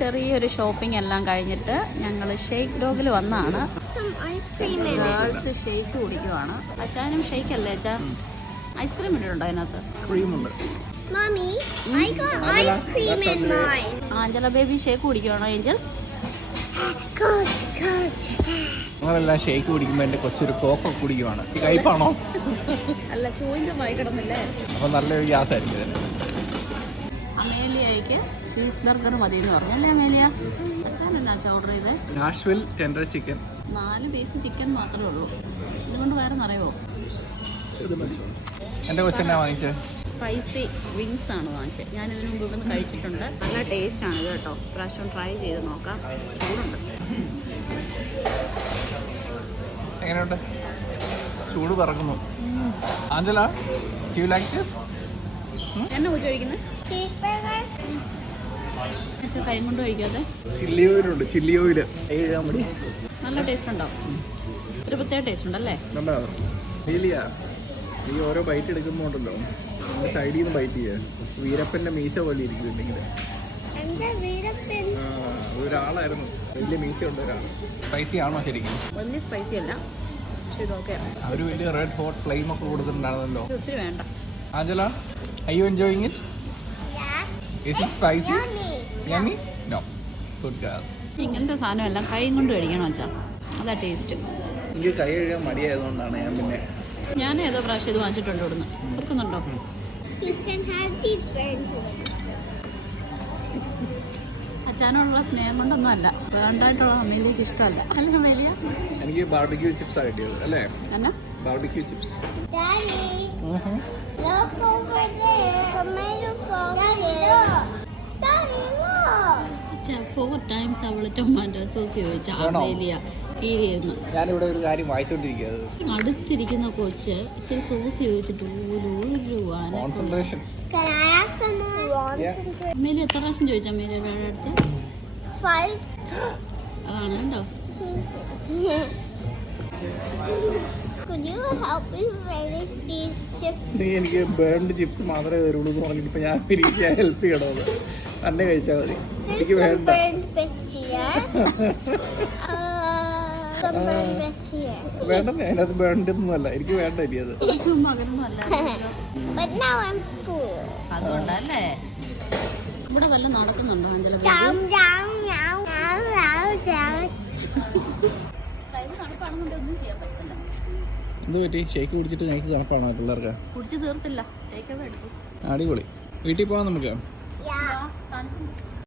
ചെറിയൊരു ഷോപ്പിംഗ് എല്ലാം കഴിഞ്ഞിട്ട് ഞങ്ങൾ ഷേക്ക് ഡോഗിൽ വന്നാണ്. ഗേൾസ് ഷേക്ക് കുടിക്കുവാണ്. അച്ചാനും ഷേക്ക് അല്ലേ അച്ഛാ? ഐസ്ക്രീം ഇട്ടിട്ടുണ്ടോ അതിനകത്ത്? ആഞ്ചല ബേബി ഷേക്ക് കുടിക്കുവാണോ ഏഞ്ചൽ? ഞങ്ങളെല്ലാം ഷേക്ക് കുടിക്കുമ്പോൾ എൻ്റെ കൊച്ചൊരു കോക്കൊക്കെ കുടിക്കുവാണ്. കയ്പാണോ? അല്ല, ചോയിൻ്റെ വായി കിടന്നില്ലേ? അപ്പോൾ നല്ലൊരു ഗ്യാസ് ആയിരിക്കും. അമേലിയയ്ക്ക് ചീസ് ബർഗർ മതി എന്ന് പറഞ്ഞു അല്ലേ അമേലിയ? അച്ഛൻ എന്നാ ഓർഡർ ചെയ്തേ? Nashville tender chicken. 4 piece chicken മാത്രമേ ഉള്ളൂ. ഇതുകൊണ്ട് വേറെ നിറയോ? എൻ്റെ കൊച്ചെന്നാ വാങ്ങിച്ചത്? സ്പൈസി വിങ്സ് ആണ് വാങ്ങിച്ചത്. ഞാൻ ഇതിനു മുമ്പ് ഇവിടുന്ന് കഴിച്ചിട്ടുണ്ട്. നല്ല ടേസ്റ്റാണ് ഇത് കേട്ടോ. പ്രാവശ്യം ട്രൈ ചെയ്ത് നോക്കാം. ചൂടുണ്ട്. എങ്ങനെയുണ്ട്? ചൂട് പറക്കുന്നു. Angela, do you like this? എന്നെ കുറിച്ച് കഴിക്കുന്നത് കൈ കൊണ്ട് കഴിക്കാതെ. ചില്ലി ഓയിലുണ്ട്, ചില്ലി ഓയിൽ. നല്ല ടേസ്റ്റ് ഉണ്ടാവും. ഒരു പ്രത്യേക ടേസ്റ്റ് ഉണ്ടല്ലേ? ഈ ഓരോ ബൈറ്റ് എടുക്കുമ്പോണ്ടല്ലോ സൈഡിൽ നിന്ന് ബൈറ്റ് ചെയ്യുക. വീരപ്പന്റെ മീശ പോലെ ഇരിക്കുന്നുണ്ടെങ്കിൽ ഒരാളായിരുന്നു, വലിയ മീശ ഉണ്ട് ഒരാൾ. സ്പൈസി ആണോ ശരിക്കും? വലിയ സ്പൈസി അല്ല, പക്ഷെ ഇതൊക്കെ അവർ വലിയ റെഡ് ഹോട്ട് ഫ്ലെയിം ഒക്കെ കൊടുത്തിട്ടുണ്ടായിരുന്നല്ലോ. ഒത്തിരി വേണ്ട. Angela, are you enjoying it? Is it spicy? Yummy? No. Good girl. ഇങ്ങനത്തെ സാധനം എല്ലാം കൈ കൊണ്ട് കഴിക്കണം വെച്ചാ അതാ ടേസ്റ്റ്. എനിക്ക് കൈ കഴുകാൻ മടിയായതുകൊണ്ടാണ് ഞാൻ ഏതോ പ്രാവശ്യം ഇത് വാങ്ങിച്ചിട്ടുണ്ട് ഇവിടുന്ന്. ഓർക്കുന്നുണ്ടോ? അച്ഛനോടുള്ള സ്നേഹം കൊണ്ടൊന്നും അല്ല, വേണ്ടായിട്ടുള്ള അമ്മയിലേക്ക് ഇഷ്ടമല്ല അല്ല അമ്മയിലിയ. എനിക്ക് ബാർബിക്യൂ ചിപ്സ് കിട്ടിയത് അല്ലേ? എന്നാ barbecue chips. Look over there. Tomato sauce. Daddy, look. Daddy, look. 4 times അവള് ടൊമാറ്റോ സോസ് ചോദിച്ച അമേലിയ ഫീൽ ചെയ്യുന്നു. ഞാനിവിടെ ഒരു കാര്യം വായിച്ചോണ്ടിരിക്കുന്നത്. അടുത്തിരിക്കുന്ന കൊച്ച് ഇച്ചിരി സോസ് ചോദിച്ചിട്ട് concentration. Can I have some more? Amelia എത്ര പ്രാവശ്യം ചോദിച്ചു അമേലിയുടെ അടുത്ത്? 5. അതാണ് കണ്ടോ. Could you help me finish these chips? നീ എനിക്ക് ബേൺഡ് ചിപ്സ് മാത്രമേ തരുള്ളൂ എന്ന് പറഞ്ഞിട്ട് ഇപ്പൊ ഞാൻ എനിക്ക് ഹെൽപ്പ് ചെയ്യണോ? തന്നെ കഴിച്ചാൽ മതി. എനിക്ക് വേണ്ട. വേണ്ടെന്നേ, അതിനകത്ത് ബേൺഡ് ഒന്നുമല്ല. എനിക്ക് വേണ്ട ഇനി അത്. അതുകൊണ്ടല്ലേ ഇവിടെ വല്ല നടക്കുന്നുണ്ടോ അഞ്ചല? തണുപ്പാണെന്നുണ്ടെങ്കിൽ ഒന്നും ചെയ്യാൻ പറ്റില്ല. എന്ത് പറ്റി? ഷേക്ക് കുടിച്ചിട്ട് ഞങ്ങൾക്ക് തണുപ്പാണോ പിള്ളേർക്ക്? കുടിച്ച് തീർത്തില്ല. അടിപൊളി. വീട്ടിൽ പോവാം നമുക്ക്. Yeah.